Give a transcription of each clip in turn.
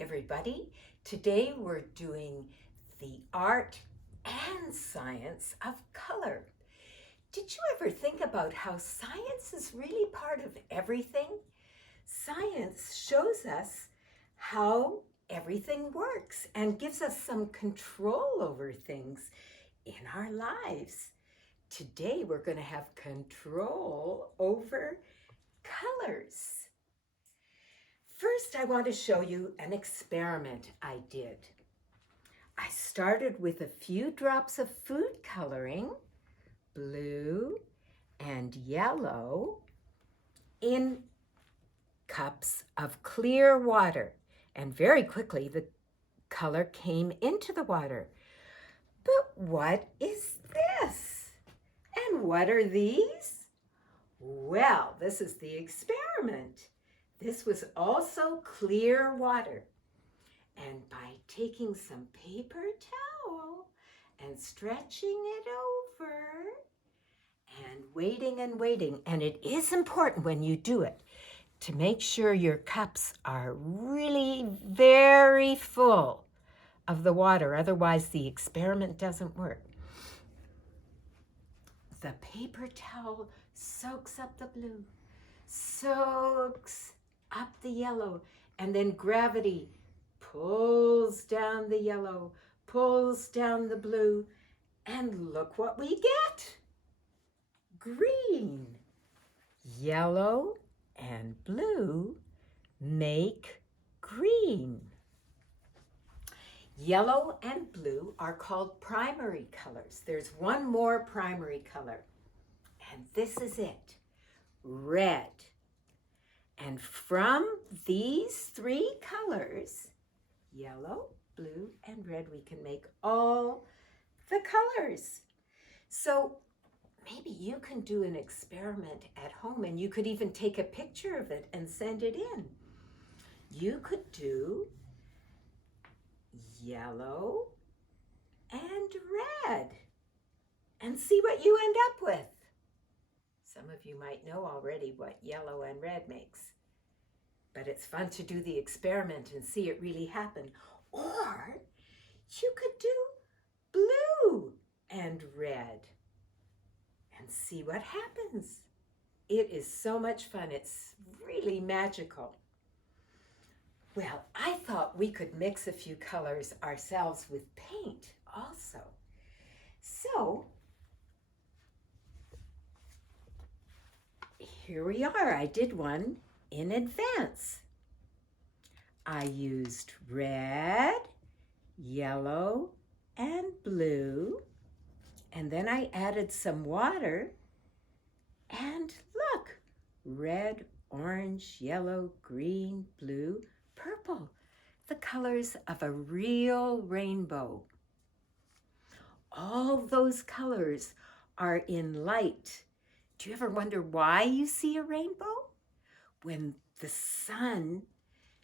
everybody. Today we're doing the art and science of color. Did you ever think about how science is really part of everything? Science shows us how everything works and gives us some control over things in our lives. Today we're going to have control over colors. First, I want to show you an experiment I did. I started with a few drops of food coloring, blue and yellow, in cups of clear water. And very quickly, the color came into the water. But what is this? And what are these? Well, this is the experiment. This was also clear water. And by taking some paper towel and stretching it over and waiting, and it is important when you do it to make sure your cups are really very full of the water, otherwise the experiment doesn't work. The paper towel soaks up the blue, soaks up the yellow, and then gravity pulls down the yellow, pulls down the blue, and look what we get. Green. Yellow and blue make green. Yellow and blue are called primary colors. There's one more primary color, and this is it, red. And from these three colors, yellow, blue, and red, we can make all the colors. So maybe you can do an experiment at home, and you could even take a picture of it and send it in. You could do yellow and red and see what you end up with. Some of you might know already what yellow and red makes, but it's fun to do the experiment and see it really happen. Or you could do blue and red and see what happens. It is so much fun. It's really magical. Well, I thought we could mix a few colors ourselves with paint also. So here we are. I did one in advance. I used red, yellow, and blue, and then I added some water, and look, red, orange, yellow, green, blue, purple, the colors of a real rainbow. All those colors are in light. Do you ever wonder why you see a rainbow? When the sun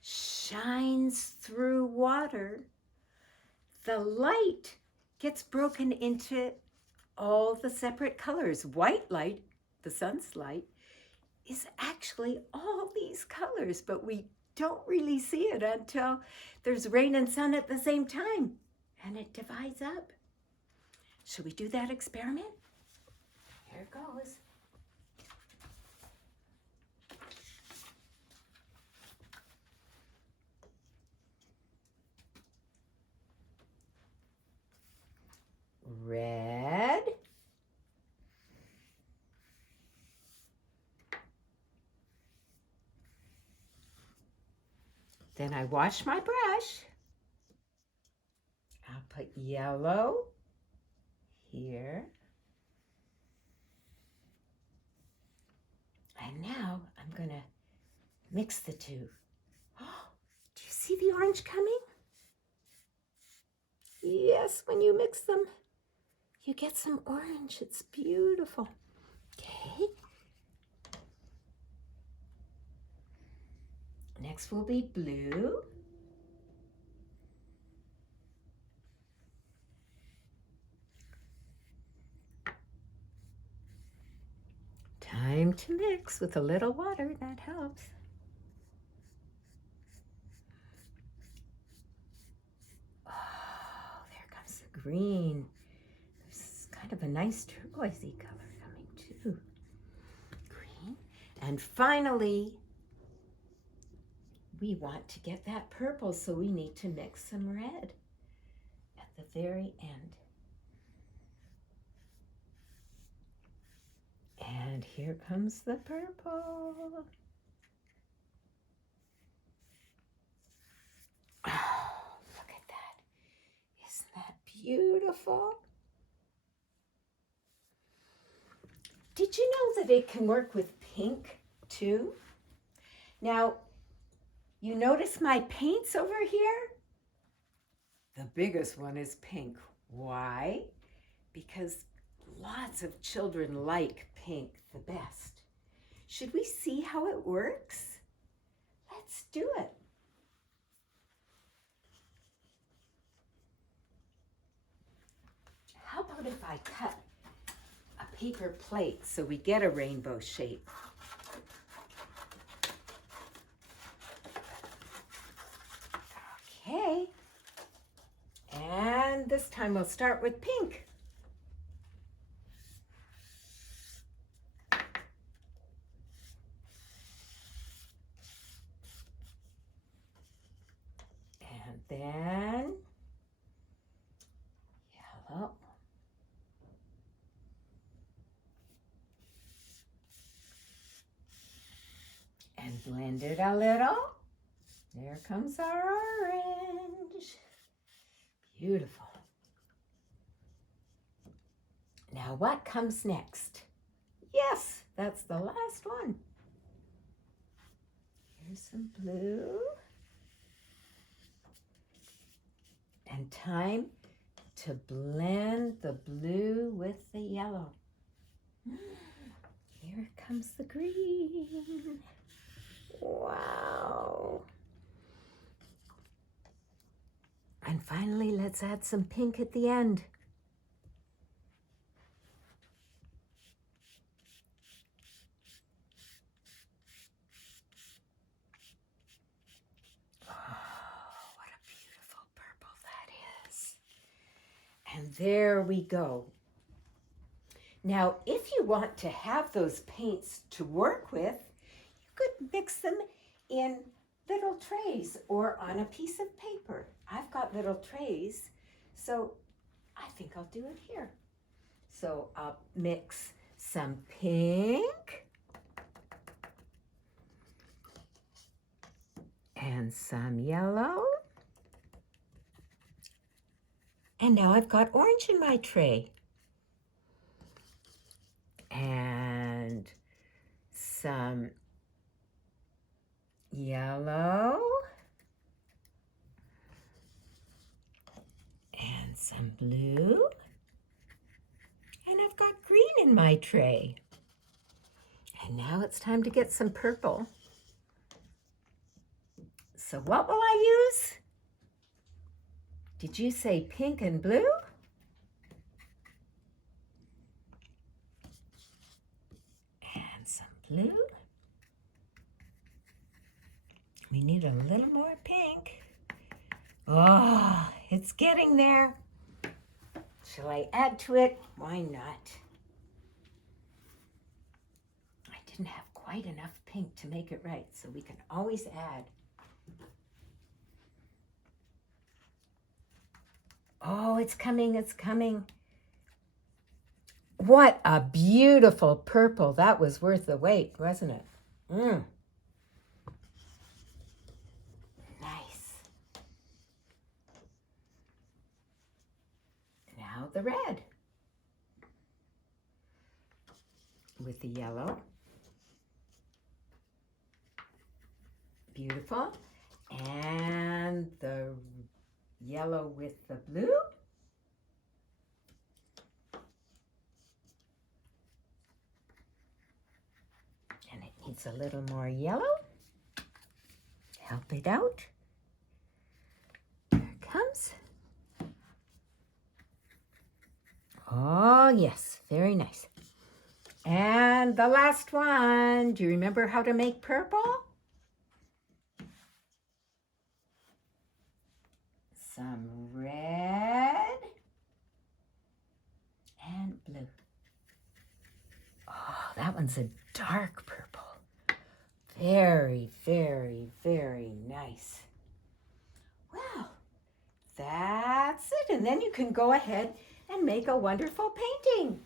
shines through water, the light gets broken into all the separate colors. White light, the sun's light, is actually all these colors, but we don't really see it until there's rain and sun at the same time, and it divides up. Should we do that experiment? Here it goes. Red, then I wash my brush. I'll put yellow here. And now I'm going to mix the two. Oh, do you see the orange coming? Yes, when you mix them, you get some orange. It's beautiful. Okay. Next will be blue. Time to mix with a little water, that helps. green. There's kind of a nice turquoisey color coming too. Green. And finally, we want to get that purple, so we need to mix some red at the very end. And here comes the purple. Oh, look at that. Isn't that beautiful? Did you know that it can work with pink too? Now, you notice my paints over here? The biggest one is pink. Why? Because lots of children like pink the best. Should we see how it works? Let's do it. How about if I cut a paper plate so we get a rainbow shape? Okay. And this time we'll start with pink. And then yellow. And blend it a little. There comes our orange. Beautiful. Now what comes next? Yes, that's the last one. Here's some blue. And time to blend the blue with the yellow. Here comes the green. Wow. And finally, let's add some pink at the end. Oh, what a beautiful purple that is. And there we go. Now, if you want to have those paints to work with, you could mix them in little trays or on a piece of paper. I've got little trays, so I think I'll do it here. So I'll mix some pink and some yellow. And now I've got orange in my tray. And some yellow. And some blue. And I've got green in my tray. And now it's time to get some purple. So what will I use? Did you say pink and blue? And some blue. We need a little more pink. Oh, it's getting there. Shall I add to it? Why not? I didn't have quite enough pink to make it right, so we can always add. Oh, it's coming, it's coming. What a beautiful purple. That was worth the wait, wasn't it? Nice. Now the red with the yellow. Beautiful. And the yellow with the blue. And it needs a little more yellow. Help it out. Here it comes. Oh, yes, very nice. And the last one. Do you remember how to make purple? Some red one's a dark purple. Very, very, very nice. Well, that's it. And then you can go ahead and make a wonderful painting.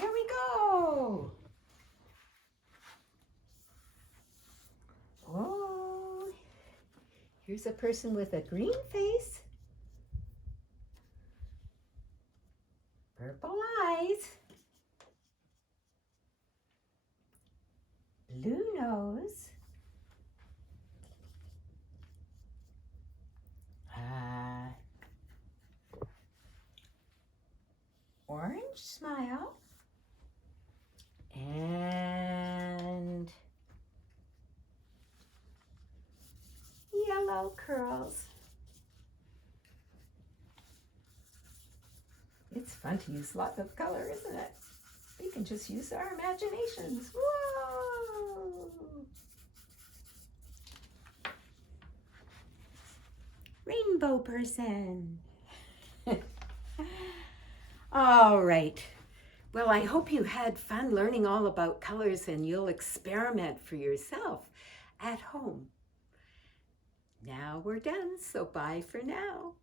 Here we go. Oh, here's a person with a green face, purple eyes, blue nose, orange smile, and yellow curls. It's fun to use lots of color, isn't it? We can just use our imaginations. Whoa! Rainbow person. All right. Well, I hope you had fun learning all about colors and you'll experiment for yourself at home. Now we're done, so bye for now.